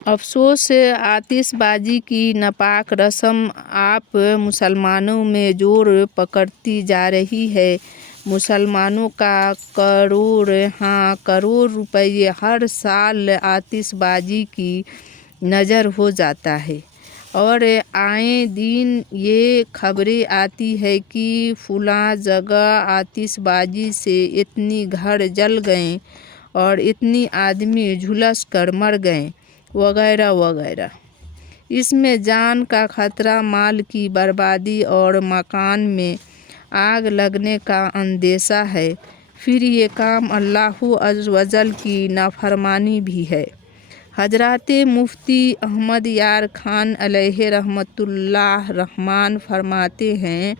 افسوس آتش کی ناپاک رسم آپ مسلمانوں میں زور پکڑتی جا رہی ہے۔ مسلمانوں کا کروڑ روپے ہر سال آتش بازی کی نذر ہو جاتا ہے، اور آئے دن یہ خبریں آتی ہیں کہ فلاں جگہ آتش بازی سے اتنے گھر جل گئے اور اتنے آدمی جھلس کر مر گئے، وغیرہ وغیرہ۔ اس میں جان کا خطرہ، مال کی بربادی اور مکان میں آگ لگنے کا اندیشہ ہے۔ پھر یہ کام اللہ عز و جل کی نافرمانی بھی ہے۔ حضرت مفتی احمد یار خان علیہ رحمۃ اللہ الرحمٰن فرماتے ہیں،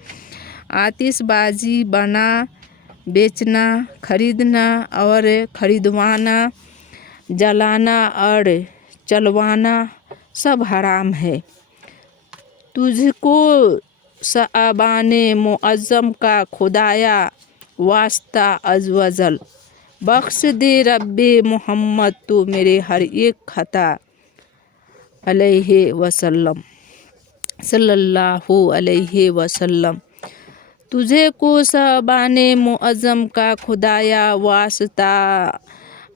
آتش بازی بنا، بیچنا، خریدنا اور خریدوانا، جلانا اور چلوانا سب حرام ہے۔ تجھ کو شعبان معظم کا خدایا واسطہ عز و جل، بخش دے رب محمد تو میرے ہر ایک خطا، علیہ وسلم، صلی اللہ علیہ وسلم۔ تجھے کو شعبان معظم کا خدایا واسطہ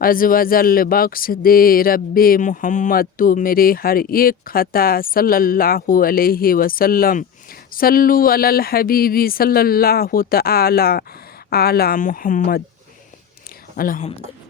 عز و جل، بخش دے رب محمد تو میرے ہر ایک خطا، صلی اللہ علیہ وسلم۔ صلو علی الحبیب صلی اللہ تعالی علی محمد۔ الحمدللہ۔